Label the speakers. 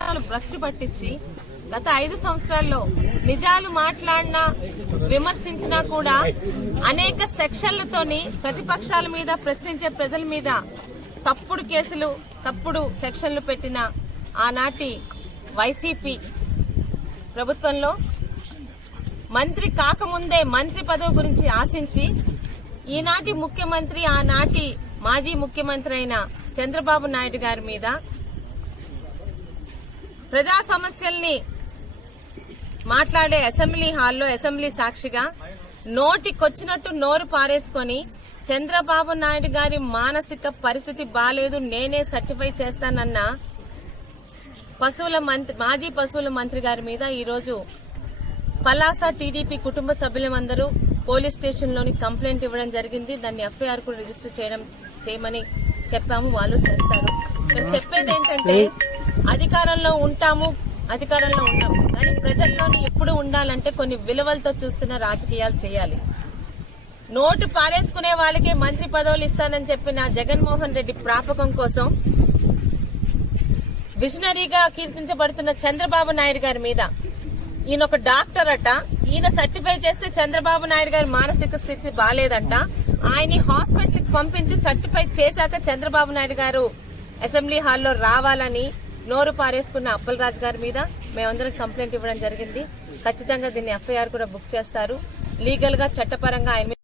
Speaker 1: సంవత్సరాలు భ్రష్టు పట్టించి గత ఐదు సంవత్సరాల్లో నిజాలు మాట్లాడినా విమర్శించినా కూడా అనేక సెక్షన్లతోని ప్రతిపక్షాల మీద ప్రశ్నించే ప్రజల మీద తప్పుడు కేసులు తప్పుడు సెక్షన్లు పెట్టిన ఆనాటి వైసీపీ ప్రభుత్వంలో మంత్రి కాకముందే మంత్రి పదవి గురించి ఆశించి ఈనాటి ముఖ్యమంత్రి ఆనాటి మాజీ ముఖ్యమంత్రి అయిన చంద్రబాబు నాయుడు గారి మీద ప్రజా సమస్యల్ని మాట్లాడే అసెంబ్లీ హాల్లో అసెంబ్లీ సాక్షిగా నోటికొచ్చినట్టు నోరు పారేసుకొని చంద్రబాబు నాయుడు గారి మానసిక పరిస్థితి బాలేదు నేనే సర్టిఫై చేస్తానన్న పశువుల మంత్రి మాజీ పశువుల మంత్రి గారి మీద ఈరోజు పలాస టీడీపీ కుటుంబ సభ్యులందరూ పోలీస్ స్టేషన్లోని కంప్లైంట్ ఇవ్వడం జరిగింది. దాన్ని ఎఫ్ఐఆర్ కూడా రిజిస్టర్ చేయడం చేయమని చెప్పాము. వాళ్ళు చేస్తారు. చెప్పేది ఏంటంటే అధికారంలో ఉంటాము అధికారంలో ఉంటాము కానీ ప్రజల్లోని ఎప్పుడు ఉండాలంటే కొన్ని విలువలతో చూస్తున్న రాజకీయాలు చేయాలి. నోటు పారేసుకునే వాళ్ళకే మంత్రి పదవులు ఇస్తానని చెప్పిన జగన్మోహన్ రెడ్డి ప్రాపకం కోసం విజనరీగా కీర్తించబడుతున్న చంద్రబాబు నాయుడు గారి మీద. ఈయన ఒక డాక్టర్ అట. ఈయన సర్టిఫై చేస్తే చంద్రబాబు నాయుడు గారి మానసిక స్థితి బాగాలేదంట ఆయన్ని హాస్పిటల్కి పంపించి సర్టిఫై చేశాక చంద్రబాబు నాయుడు గారు అసెంబ్లీ హాల్లో రావాలని నోరు పారేసుకున్న అప్పలరాజు గారి మీద మేమందరం కంప్లైంట్ ఇవ్వడం జరిగింది. ఖచ్చితంగా దీన్ని ఎఫ్ఐఆర్ కూడా బుక్ చేస్తారు. లీగల్గా చట్టపరంగా ఆయన